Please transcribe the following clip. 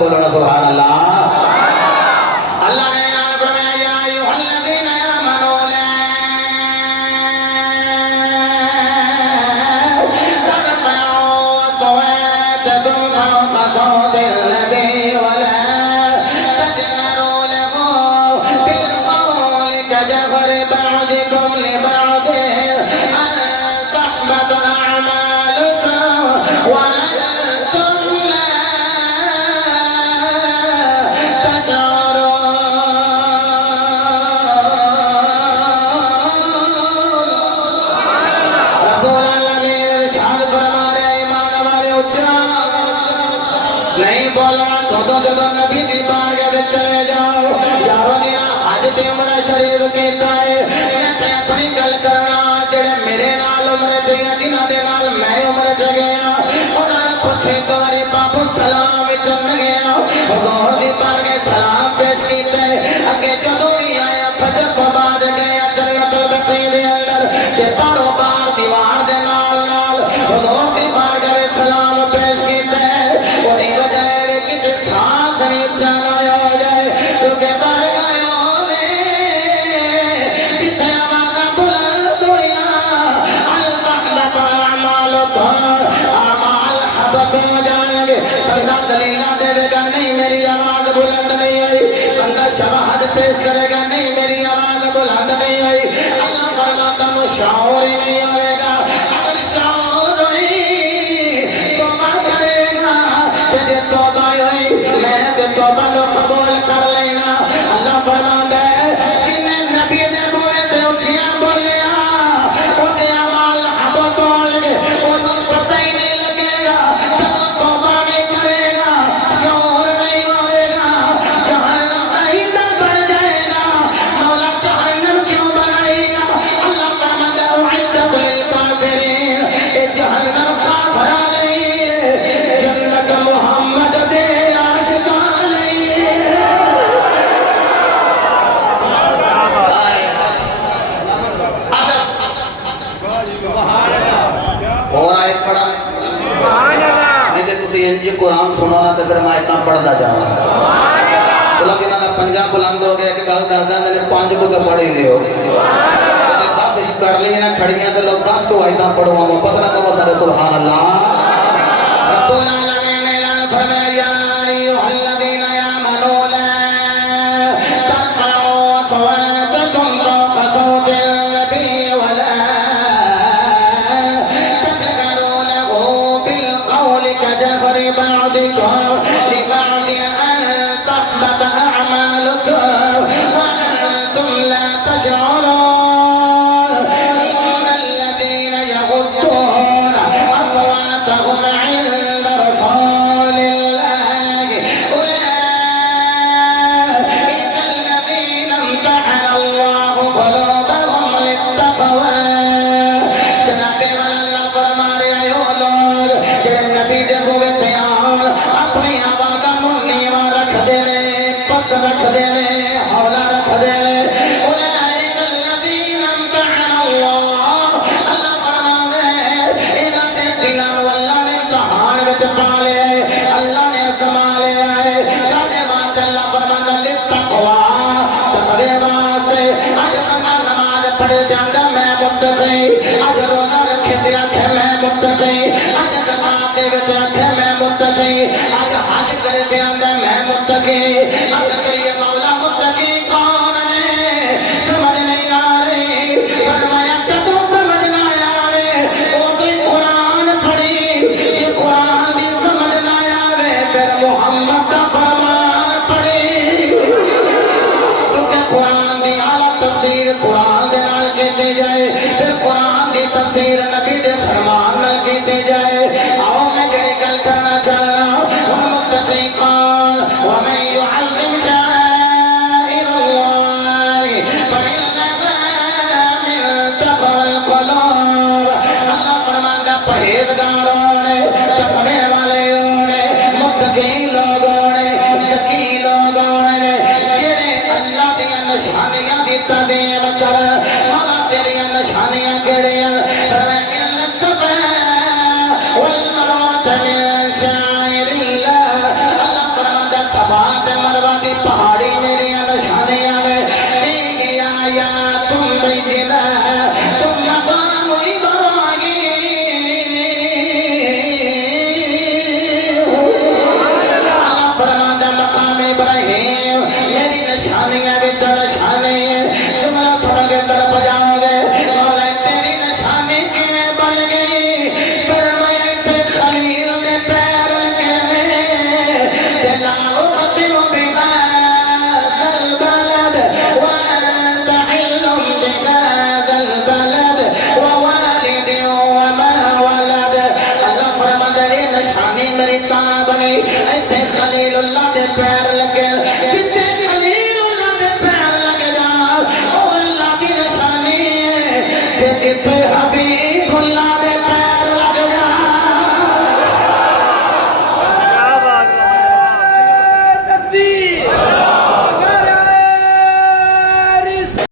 बोलो ना सुभान अल्लाह। अल्लाह ने ऐलान फरमाया या अय्युहल्लज़ीना आमनू ला तरफ़अू अस्वातकुम फ़ौक़ सौतिन नबी व ला तजहरू लहू बिल क़ौलि कजहरि बअदिकुम लिबअदिन अन तहबत अअमालुकुम व नहीं बोलना खुदो जदों नबी दी बारगाह विच चले जाओ यारो जी अज ते उम्र शरीफ कीता है मैं अपनी गल करना जेड़े मेरे नाल उम्र ते जिन्हां दे नाल मैं उम्र ते गया उन्हां ने पूछे एक बारी बाबू सलाम विच गया हुजूर दी बारगाह सलाम पेश कीते अगे जदों भी आया फजर तो बाद गया जन्नतुल बकी दे अंदर ते बारो बार दीवार दे नाल नाल हुजूर दी बारगाह विच सलाम पेश कीते पेश करेगा नहीं मेरी आवाज बुलंद नहीं हुई अल्लाह फरमाता शौर ही नहीं होएगा अगर शौर हुई तौबा करेगा तेरे तौबा हुई मैं ते तौबा को कबूल कर लेना अल्लाह फरमाता है जिन्हें नबी ने मुंह ते उठिया बोलिया ओदे अमाल अब तोलगे ओदे पता ही नहीं लगेगा जब तौबा नहीं करेगा शौर नहीं होएगा जहन्नम नहीं कुरान सुनो ना तो फिर मैं इतना पढ़ता जाऊँ चलो कि ना पंजा बुलंद हो गया कि गल दसदा मैंने 5 को पढ़ी लियो बस कर ली ना खड़ियां तो लोग 10 को आयता पढ़ो मोहब्बत ना करो सारे सुभान अल्लाह रब्बुल आलमीन ने ऐलान फरमाया या अय्युहल्लज़ीना आमनू ला तरफ़अू अस्वातकुम फ़ौक़ सौतिन नबी व ला तजहरू लहू बिल क़ौलि कजहरि बअदिकुम लिबअद अन तहबत अअमालुकुम व अंतुम ला तश'उरून innal ladhina yaghudduna aswatahum 'inda rasulillahi ulaika alladhina imtahana Allahu qulubahum lit-taqwa जनाबे वाला अल्लाह फरमा रहे हो लोग जेड़े नबी दे मुंह ते आन अपनी आवाज़ मुंह नीवा रख देने पस रख देने हौला रख देने उलैका अल्लज़ीना इम्तहना अल्लाह फरमांदे इन्हां दे दिलां नूं अल्लाह ने इम्तिहान विच पा लिया है अल्लाह ने आजमा लिया है साडे वास्ते अल्लाह फरमांदा लित्तक़वा तकवे वास्ते अज बंदा नमाज पढ़े जांदा मैं मुत्तकी अज रोजा रखे ते आखे मैं मुत्तकी अज ज़कात दे विच आखे मैं मुत्तकी अज हज करके आंदा मैं मुत्तकी अज करिए मौला मुत्तकी कौन ने समझ नहीं आ रही फरमाया जदों समझ ना आवे ओदे कुरान पढ़ी जे कुरान दी समझ ना आवे फिर मुहम्मद दा फरमान पढ़ी क्योंकि कुरान दी आला तफसीर कुरान दे नाल कीती जाए फिर कुरान दी तफसीर नबी दे फरमान नाल कीती जाए आओ मैं जेड़ी गल करना चाहना हम मुत्तकी कौन व मैं युअल्लिम मरवा दी पहाड़ी मेरी निशानियां ने या तुम बैठना तुम मकाम इब्राहिम अल्लाह फरमाता मकाम इब्राहिम मेरी निशानियां भी निशानी तुम थोड़ा के तरफ जाओगे मौला तेरी निशानी किवें बन गई फरमाया पे खलील ने पैर के में दिलाओ कतिम बिहा البلد وأنت حل بهذا البلد ووالد وما ولد الله فرماتا है निशानी मेरी तां बनी इत्थे खलीलुल्लाह दे पैर लगे जिथे खलीलुल्लाह दे पैर लग जा ओ अल्लाह की निशानी है जिथे